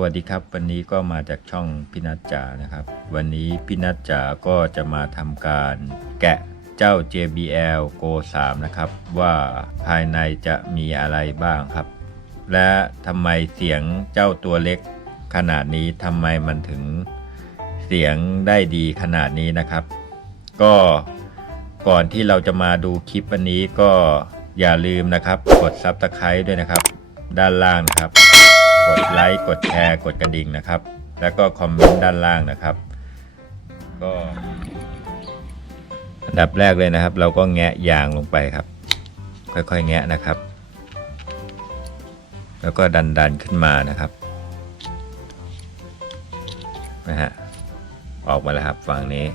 วัสดีครับ วันนี้ก็มาจากช่องพินัจจานะครับ วันนี้พินัจจาก็จะมาทำการแกะเจ้า JBL Go 3 นะครับ ว่าภายในจะมีอะไรบ้างครับ และทำไมเสียงเจ้าตัวเล็กขนาดนี้ทำไมมันถึงเสียงได้ดีขนาดนี้นะครับ ก็ก่อนที่เราจะมาดูคลิปวันนี้ก็อย่าลืมนะครับ กด Subscribe ด้วยนะครับ ด้านล่างนะครับ กดไลค์กดแชร์กดกระดิ่งนะครับ แล้วก็คอมเมนต์ด้านล่างนะครับ ก็อันดับแรกเลยนะครับ เราก็แงะยางลงไปครับ ค่อยๆแงะนะครับ แล้วก็ดันดันขึ้นมานะครับนะฮะออกมาแล้วครับฝั่งนี้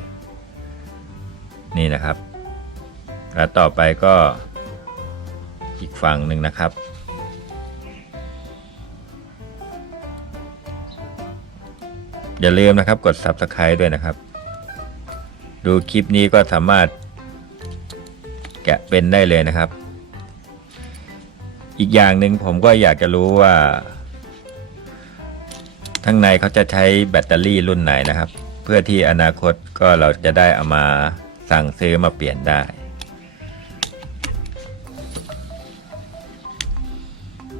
นี่นะครับ แล้วต่อไปก็อีกฝั่งหนึ่งนะครับ อย่าลืมนะครับกด Subscribe ด้วยนะครับ ดูคลิปนี้ก็สามารถแกะเป็นได้เลยนะครับ อีกอย่างหนึ่งผมก็อยากจะรู้ว่าข้งในเขาจะใช้แบตเตอรี่รุ่นไหนนะครับ เพื่อที่อนาคตก็เราจะได้เอามาสั่งซื้อมาเปลี่ยนได้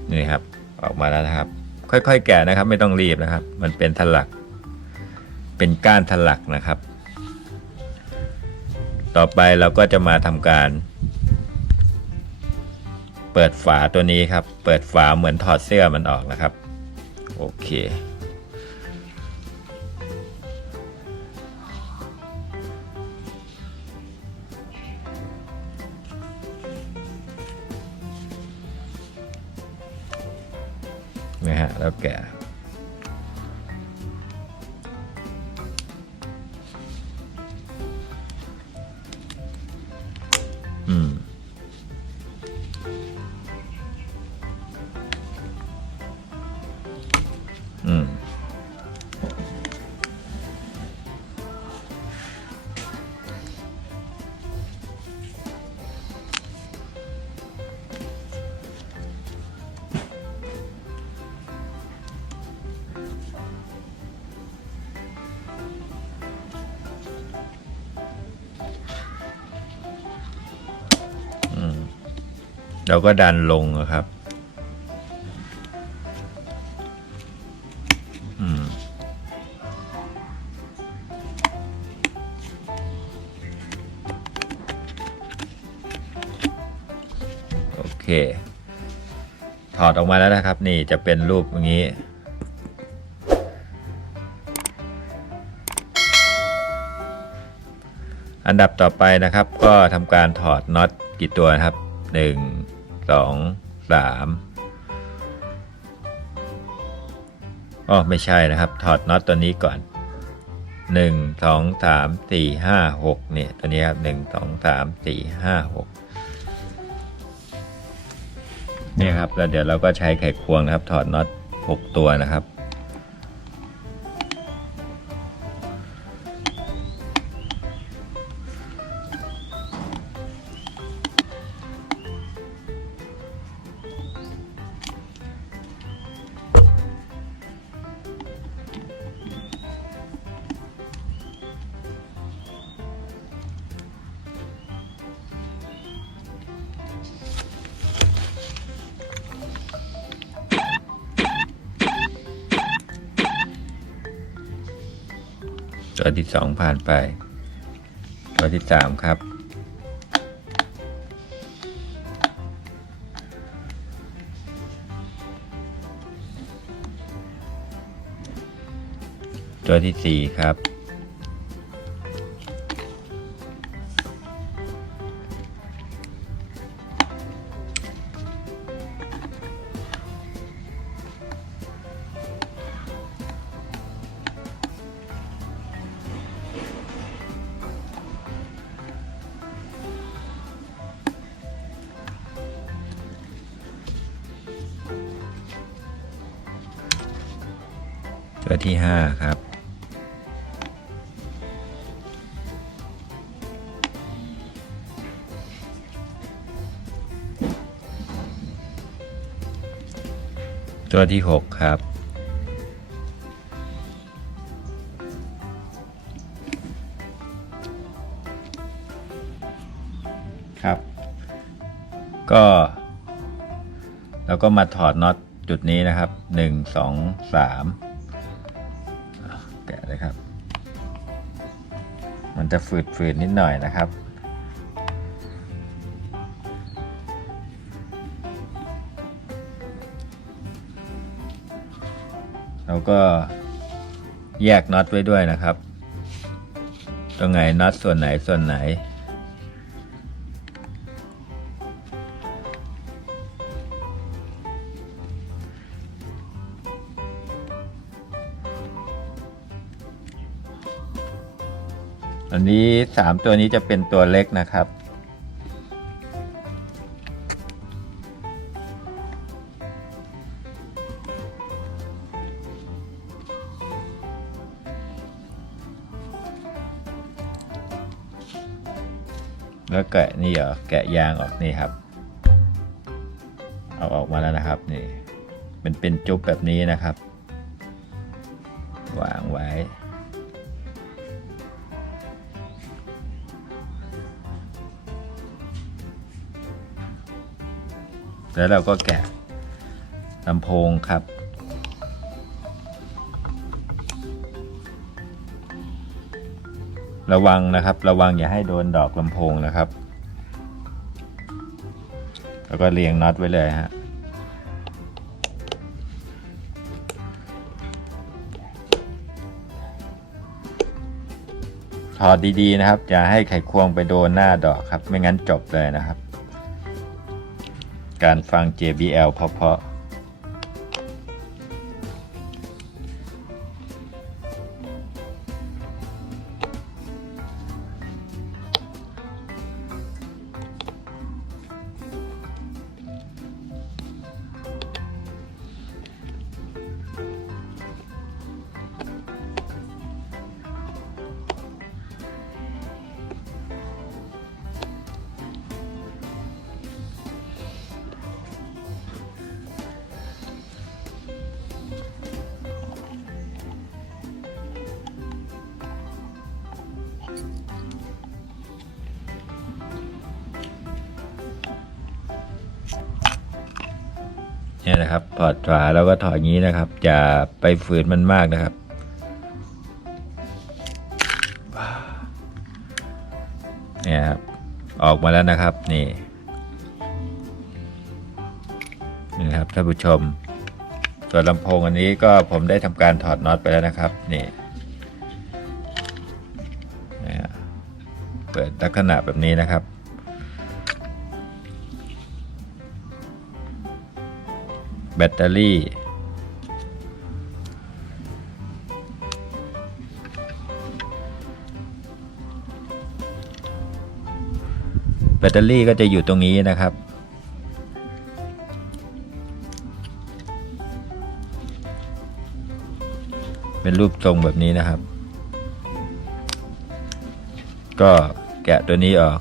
นี่ครับออกมาแล้วนะครับ ค่อยๆ แกะนะครับ ไม่ต้องรีบนะครับ มันเป็นทลัก เป็นก้านทลักนะครับ ต่อไปเราก็จะมาทำการ เปิดฝาตัวนี้ครับ เปิดฝาเหมือนถอดเสื้อมันออกนะครับ โอเค นะฮะ แล้วแกะ อืม เราก็ดันลงอะครับอืมโอเค ถอดออกมาแล้วนะครับ นี่จะเป็นรูปอย่างนี้อันดับต่อไปนะครับก็ทำการถอดน็อตกี่ตัวนะครับหนึ่ง สองสามอ๋อไม่ใช่นะครับ ถอดน็อตตัวนี้ก่อนหนึ่งสองสามสี่ห้าหกเนี่ยตัวนี้ครับหนึ่งสองสามสี่ห้าหกเนี่ยครับแล้วเดี๋ยวเราก็ใช้ไขควงนะครับ ถอดน็อตหกตัวนะครับ ตัวที่สองผ่านไป ตัวที่สามครับ ตัวที่สี่ครับ ตัวที่หกครับ ครับ ก็เราก็มาถอดน็อตจุดนี้นะครับหนึ่งสองสามอะแกะเลยครับ มันจะฝืดๆนิดหน่อยนะครับ เราก็แยกน็อตไว้ด้วยนะครับ ตรงไหนน็อตส่วนไหนส่วนไหน อันนี้สามตัวนี้จะเป็นตัวเล็กนะครับ แล้วแกะนี่เหรอแกะยางออกนี่ครับ เอาออกมาแล้วนะครับนี่มันเป็นจุ๊บแบบนี้นะครับ วางไว้ แล้วเราก็แกะลำโพงครับ ระวังนะครับ ระวังอย่าให้โดนดอกลำโพงนะครับ แล้วก็เรียงน็อตไว้เลยฮะถอดดีๆนะครับ อย่าให้ไขควงไปโดนหน้าดอกครับ ไม่งั้นจบเลยนะครับ การฟัง JBL เพราะๆ นะครับ ถอดฝาแล้วก็ถอดอย่างนี้นะครับอย่าไปฝืนมันมากนะครับ เนี่ยครับ ออกมาแล้วนะครับ นี่นี่ครับท่านผู้ชม ส่วนลำโพงอันนี้ก็ผมได้ทำการถอดน็อตไปแล้วนะครับ นี่นะฮะเปิดลักษณะแบบนี้นะครับ แบตเตอรี่ แบตเตอรี่ก็จะอยู่ตรงนี้นะครับ เป็นรูปทรงแบบนี้นะครับ ก็แกะตัวนี้ออก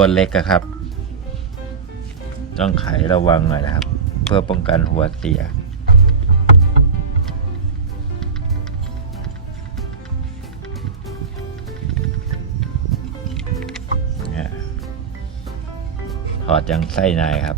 ตัวเล็กอะครับ ต้องไขระวังหน่อยนะครับ เพื่อป้องกันหัวเสียเนี่ยถอดยังไส้ในครับ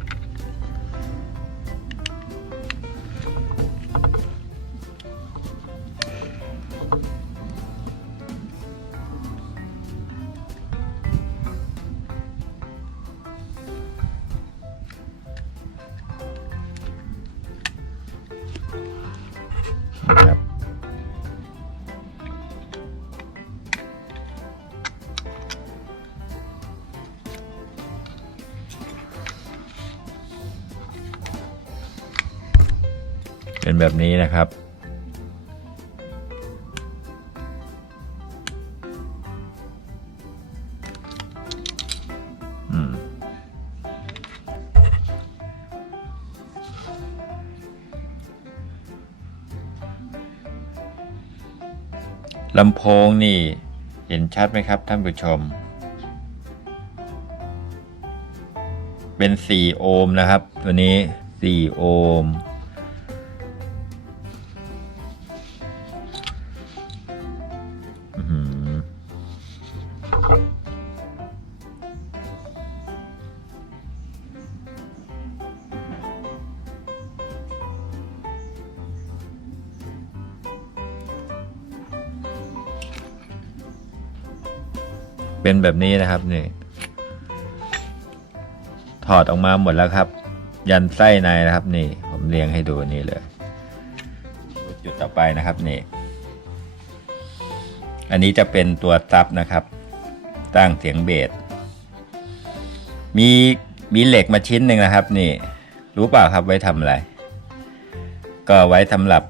นะครับ ลำโพงนี่เห็นชัดไหมครับท่านผู้ชม เป็น 4 โอห์มนะครับ ตัวนี้ 4 โอห์ม แบบนี้นะครับนี่ถอดออกมาหมดแล้วครับ ยันไส้ในนะครับ นี่ ผมเรียงให้ดูนี่เลย จุดต่อไปนะครับนี่ อันนี้จะเป็นตัวซับนะครับ ตั้งเสียงเบสมีมีเหล็กมาชิ้นหนึ่งนะครับ นี่ รู้เปล่าครับไว้ทำอะไร ก็ไว้สำหรับ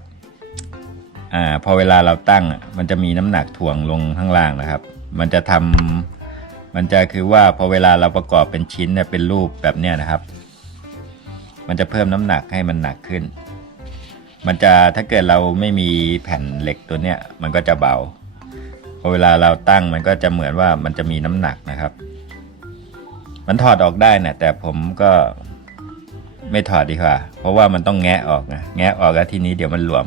อ่าพอเวลาเราตั้งอะมันจะมีน้ำหนักถ่วงลงข้างล่างนะครับ มันจะทำ มันจะคือว่าพอเวลาเราประกอบเป็นชิ้นเนี่ยเป็นรูปแบบเนี้ยนะครับ มันจะเพิ่มน้ำหนักให้มันหนักขึ้น มันจะถ้าเกิดเราไม่มีแผ่นเหล็กตัวเนี้ยมันก็จะเบาพอเวลาเราตั้งมันก็จะเหมือนว่ามันจะมีน้ำหนักนะครับ มันถอดออกได้นะแต่ผมก็ไม่ถอดดีกว่า เพราะว่ามันต้องแงะออกนะแงะออกแล้วทีนี้เดี๋ยวมันหลวม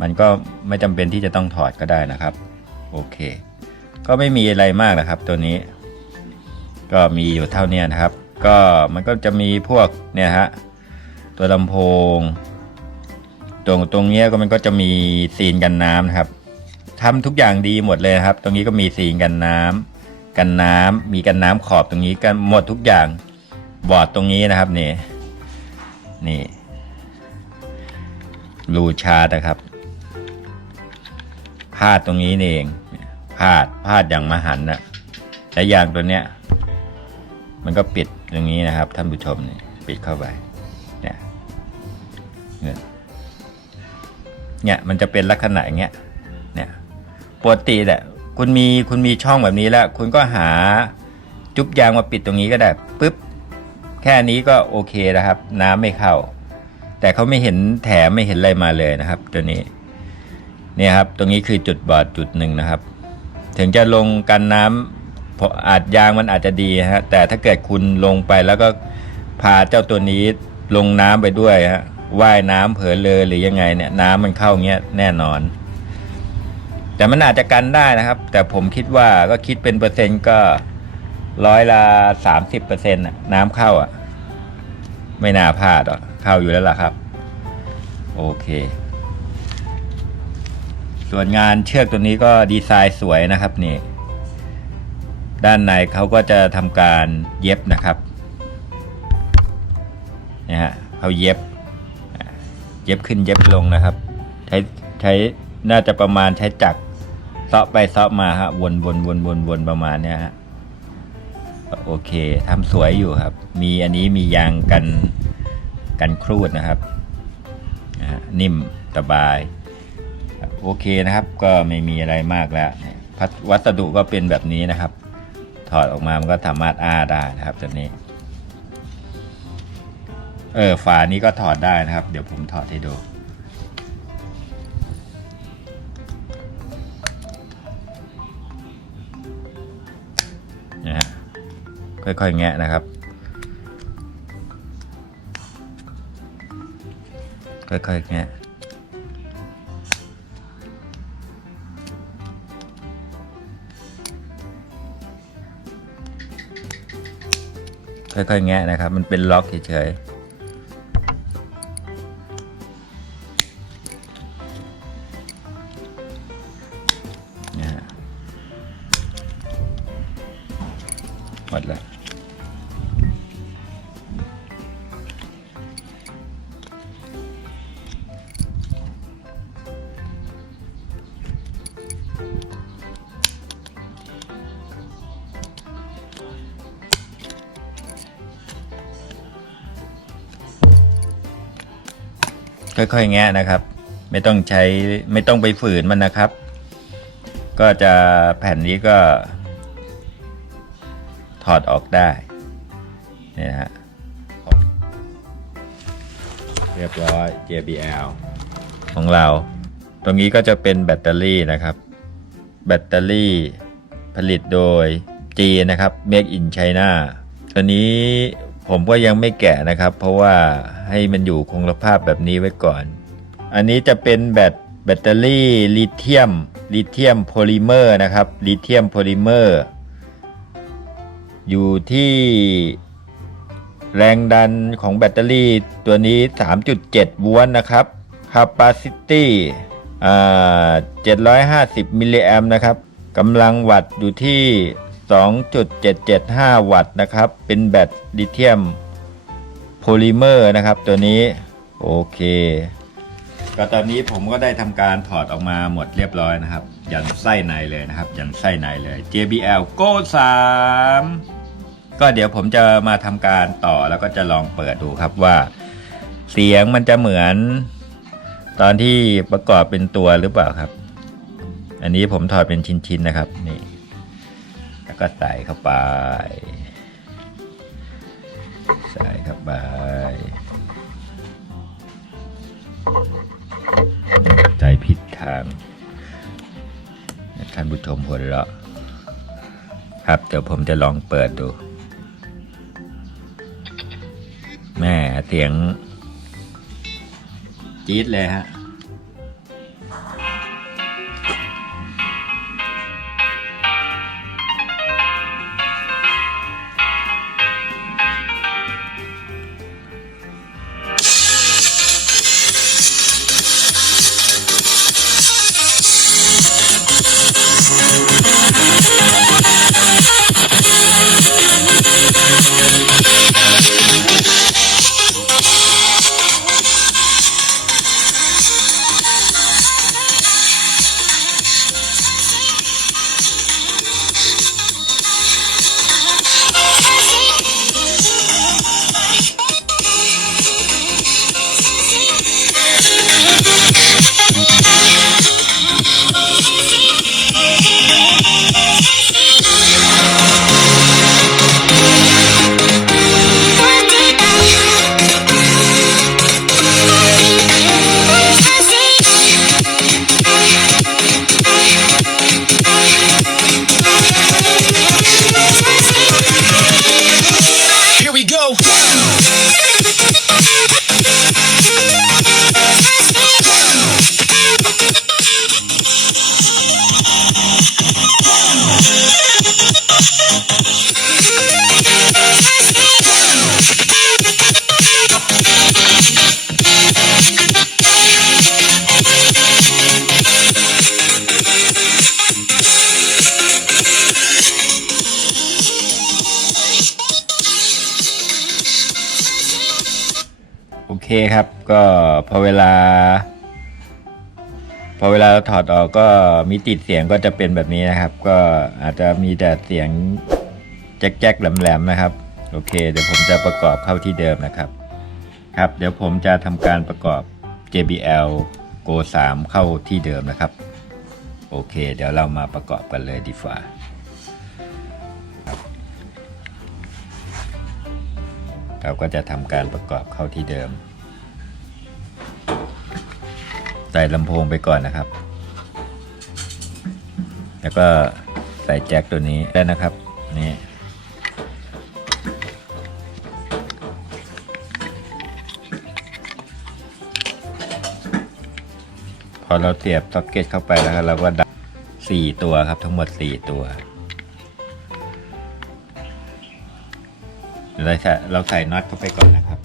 มันก็ไม่จำเป็นที่จะต้องถอดก็ได้นะครับ โอเค ก็ไม่มีอะไรมากนะครับตัวนี้ ก็มีอยู่เท่านี้นะครับ ก็มันก็จะมีพวกเนี่ยฮะตัวลำโพง ตรงตรงเนี้ยก็มันก็จะมีซีนกันน้ำนะครับทำทุกอย่างดีหมดเลยครับ ตรงนี้ก็มีซีนกันน้ำกันน้ำมีกันน้ำขอบตรงนี้กันหมดทุกอย่างบอร์ดตรงนี้นะครับนี่นี่รูชาร์นะครับพาดตรงนี้เอง พาดพาดอย่างมหันนะและยางตัวเนี้ย มันก็ปิดตรงนี้นะครับท่านผู้ชมนี่ปิดเข้าไปเนี่ยเนี่ยมันจะเป็นลักษณะอย่างเงี้ยเนี่ยปกติแหละคุณมีคุณมีช่องแบบนี้แล้ว คุณก็หาจุ๊บยางมาปิดตรงนี้ก็ได้ปุ๊บแค่นี้ก็โอเคนะครับ น้ำไม่เข้า แต่เขาไม่เห็นแถมไม่เห็นอะไรมาเลยนะครับ ตัวนี้เนี่ยครับ ตรงนี้คือจุดบอดจุดหนึ่งนะครับ ถึงจะลงกันน้ำเพราอาจยางมันอาจจะดีฮะ แต่ถ้าเกิดคุณลงไปแล้วก็พาเจ้าตัวนี้ลงน้ำไปด้วยฮะว่ายน้ำเผลอเลยหรือยังไงเนี่ยน้ำมันเข้าเงี้ยแน่นอน แต่มันอาจจะกันได้นะครับ แต่ผมคิดว่าก็คิดเป็นเปอร์เซ็นต์ก็ร้อยละสามสิบเปอร์เซ็นต์น้ำเข้าอะ ไม่น่าพลาดหรอกเข้าอยู่แล้วล่ะครับ โอเค ส่วนงานเชือกตัวนี้ก็ดีไซน์สวยนะครับนี่ ด้านในเขาก็จะทำการเย็บนะครับนะฮะเขาเย็บ เย็บขึ้นเย็บลงนะครับ ใช้ใช้น่าจะประมาณใช้จักรเซาะไปเซาะมาฮะวนวนวนวนวนประมาณเนี้ยฮะโอเคทำสวยอยู่ครับ มีอันนี้มียางกันกันครูดนะครับนะนิ่มสบาย โอเคนะครับ ก็ไม่มีอะไรมากแล้วพัสวัสดุก็เป็นแบบนี้นะครับ ถอดออกมามันก็สามารถอ้าได้นะครับตัวนี้ เออฝานี้ก็ถอดได้นะครับ เดี๋ยวผมถอดให้ดูนะฮะค่อยๆแงะนะครับ ค่อยๆแงะ ค่อยๆแงะนะครับ มันเป็นล็อกเฉยๆหมดแล้ว ค่อยๆแงะนะครับ ไม่ต้องใช้ไม่ต้องไปฝืนมันนะครับ ก็จะแผ่นนี้ก็ ถอดออกได้นี่นะฮะเรียบร้อย JBL ของเรา ตรงนี้ก็จะเป็นแบตเตอรี่นะครับ แบตเตอรี่ผลิตโดยจีนนะครับ Make in China ตัวนี้ ผมก็ยังไม่แกะนะครับ เพราะว่าให้มันอยู่คงสภาพแบบนี้ไว้ก่อน อันนี้จะเป็นแบตแบตเตอรี่ลิเธียมลิเธียมโพลิเมอร์นะครับลิเธียมโพลิเมอร์อยู่ที่แรงดันของแบตเตอรี่ตัวนี้ 3.7โวลต์นะครับ capacity อ่า750 มิลลิแอมนะครับกำลังวัตต์อยู่ที่ 2.775 วัตต์นะครับ เป็นแบตลิเธียมโพลิเมอร์นะครับตัวนี้โอเค ก็ตอนนี้ผมก็ได้ทำการถอดออกมาหมดเรียบร้อยนะครับ ยันไส้ในเลยนะครับ ยันไส้ในเลย JBL Go 3 ก็เดี๋ยวผมจะมาทำการต่อแล้วก็จะลองเปิดดูครับว่า เสียงมันจะเหมือน ตอนที่ประกอบเป็นตัวหรือเปล่าครับ อันนี้ผมถอดเป็นชิ้นๆนะครับนี่ ก็ใส่เข้าไป ใส่เข้าไป ใจผิดทางท่านผู้ชมหัวเราะครับเดี๋ยวผมจะลองเปิดดู แม่เสียงจี๊ดเลยฮะ คครับ ก็พอเวลา พอเวลาเราถอดออกก็มีติดเสียงก็จะเป็นแบบนี้นะครับ ก็อาจจะมีแต่เสียงแจ๊กๆแหลมๆนะครับ โอเค เดี๋ยวผมจะประกอบเข้าที่เดิมนะครับ ครับ เดี๋ยวผมจะทำการประกอบ JBL Go 3 เข้าที่เดิมนะครับ โอเค เดี๋ยวเรามาประกอบกันเลยดีฝ่าเราก็จะทำการประกอบเข้าที่เดิม ส่ลำโพงไปก่อนนะครับ แล้วก็ใส่แจ็คตัวนี้ได้นะครับ นี่พอเราเสียบซ็อกเก็ตเข้าไปแล้วครับเราก็ดับสี่ตัวครับทั้งหมดสี่ตัวเราใส่เราใส่น็อตเข้าไปก่อนนะครับ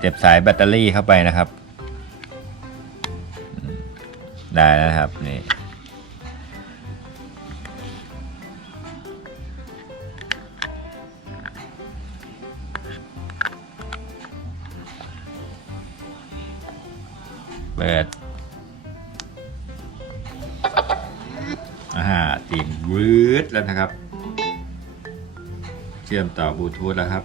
เจ็บสายแบตเตอรี่เข้าไปนะครับ ได้แล้วนะครับนี่เปิดอ่าติดวืดแล้วนะครับ เชื่อมต่อบลูทูธแล้วครับ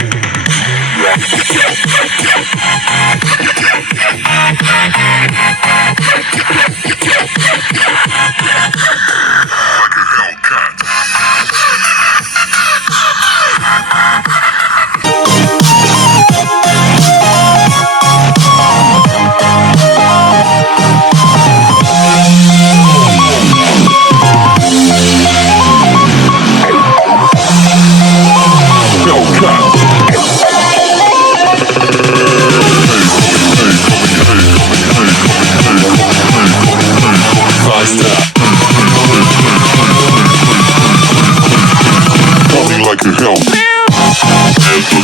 Running like a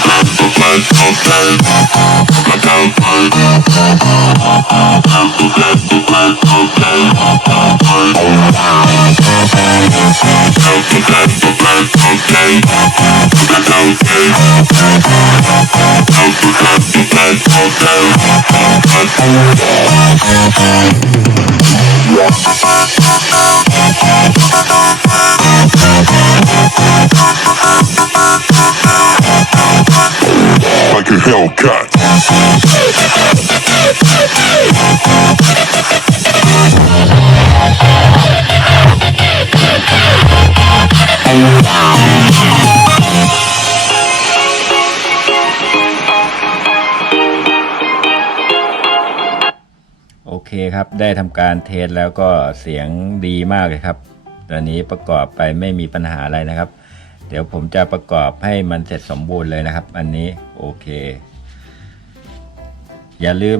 Hellcat. Like a Hellcat. คครับ ได้ทำการเทสแล้วก็เสียงดีมากเลยครับ ตอนนี้ประกอบไปไม่มีปัญหาอะไรนะครับ เดี๋ยวผมจะประกอบให้มันเสร็จสมบูรณ์เลยนะครับ อันนี้โอเค อย่าลืม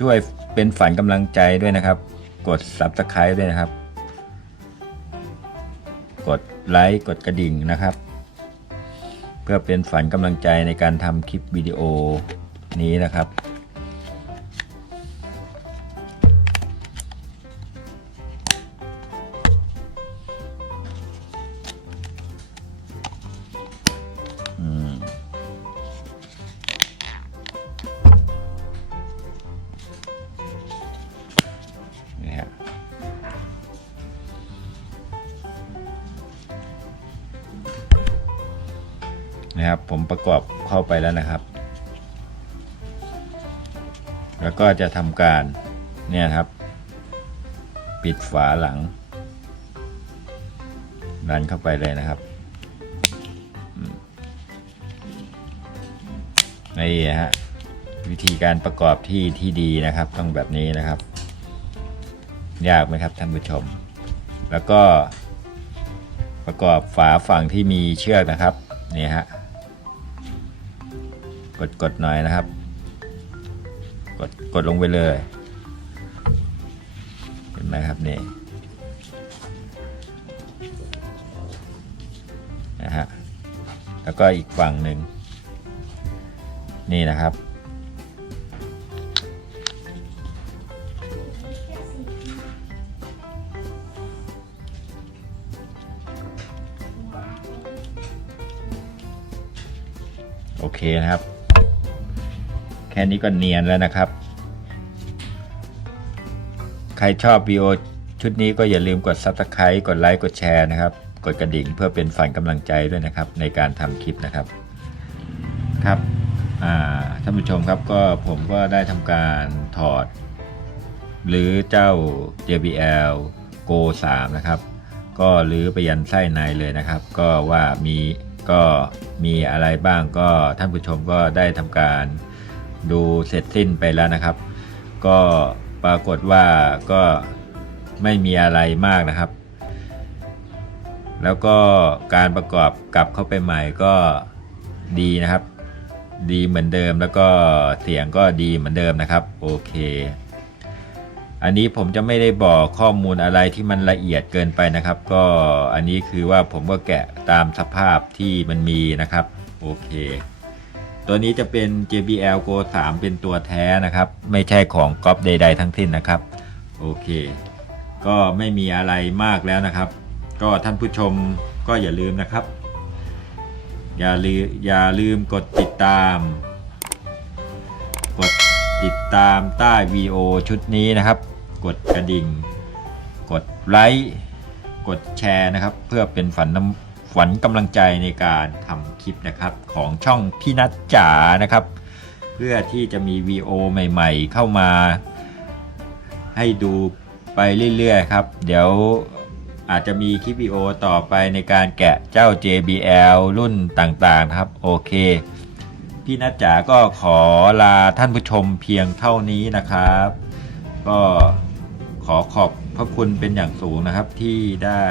ช่วยเป็นฝันกำลังใจด้วยนะครับ กด Subscribe ด้วยนะครับ กดไลค์กดกระดิ่งนะครับ เพื่อเป็นฝันกำลังใจในการทำคลิปวิดีโอนี้นะครับ แล้วนะครับ แล้วก็จะทำการเนี่ยครับ ปิดฝาหลังดันเข้าไปเลยนะครับนี่ฮะวิธีการประกอบที่ที่ดีนะครับ ต้องแบบนี้นะครับ ยากไหมครับท่านผู้ชม แล้วก็ประกอบฝาฝั่งที่มีเชือกนะครับนี่ฮะ กดกดหน่อยนะครับ กดกดลงไปเลย เห็นไหมครับนี่นะฮะแล้วก็อีกฝั่งหนึ่งนี่นะครับ โอเคนะครับ ค่นี้ก็เนียนแล้วนะครับ ใครชอบวิดีโอชุดนี้ก็อย่าลืมกด Subscribe กดไลค์กดแชร์นะครับ กดกระดิ่งเพื่อเป็นฝันกำลังใจด้วยนะครับ ในการทำคลิปนะครับครับท่านผู้ชมครับก็ผมก็ได้ทำการถอด หรือเจ้า JBL Go 3 นะครับ ก็รื้อไปยันไส้ในเลยนะครับ ก็ว่ามีก็มีอะไรบ้างก็ท่านผู้ชมก็ได้ทำการ ดูเสร็จสิ้นไปแล้วนะครับ ก็ปรากฏว่าก็ไม่มีอะไรมากนะครับ แล้วก็การประกอบกลับเข้าไปใหม่ก็ดีนะครับ ดีเหมือนเดิมแล้วก็เสียงก็ดีเหมือนเดิมนะครับ โอเค อันนี้ผมจะไม่ได้บอกข้อมูลอะไรที่มันละเอียดเกินไปนะครับ ก็อันนี้คือว่าผมก็แกะตามสภาพที่มันมีนะครับ โอเค ตัวนี้จะเป็น JBL Go 3 เป็นตัวแท้นะครับ ไม่ใช่ของก๊อปใด ๆ ทั้งสิ้นนะครับ โอเค ก็ไม่มีอะไรมากแล้วนะครับ ก็ท่านผู้ชมก็อย่าลืมนะครับ อย่าลืมอย่าลืมกดติดตาม กดติดตามใต้วีดีโอชุดนี้นะครับ กดกระดิ่ง กดไลค์ กดแชร์นะครับ เพื่อเป็นฝันน้ำ ฝันกำลังใจในการทำคลิปนะครับของช่องพี่นัทจ๋านะครับ เพื่อที่จะมีวีโอใหม่ ๆ เข้ามา ให้ดูไปเรื่อยๆครับ เดี๋ยวอาจจะมีคลิปวิดีโอต่อไปในการแกะเจ้า JBL รุ่นต่างๆนะครับ โอเค พี่นัทจ๋าก็ขอลาท่านผู้ชมเพียงเท่านี้นะครับ ก็ขอขอบพระคุณเป็นอย่างสูงนะครับที่ได้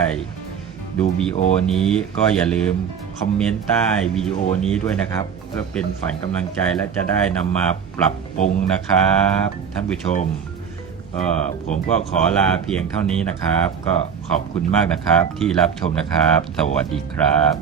ดูวิดีโอนี้ก็อย่าลืมคอมเมนต์ใต้วิดีโอนี้ด้วยนะครับ เพื่อเป็นฝันกำลังใจและจะได้นำมาปรับปรุงนะครับ ท่านผู้ชมก็ผมก็ขอลาเพียงเท่านี้นะครับ ก็ขอบคุณมากนะครับที่รับชมนะครับ สวัสดีครับ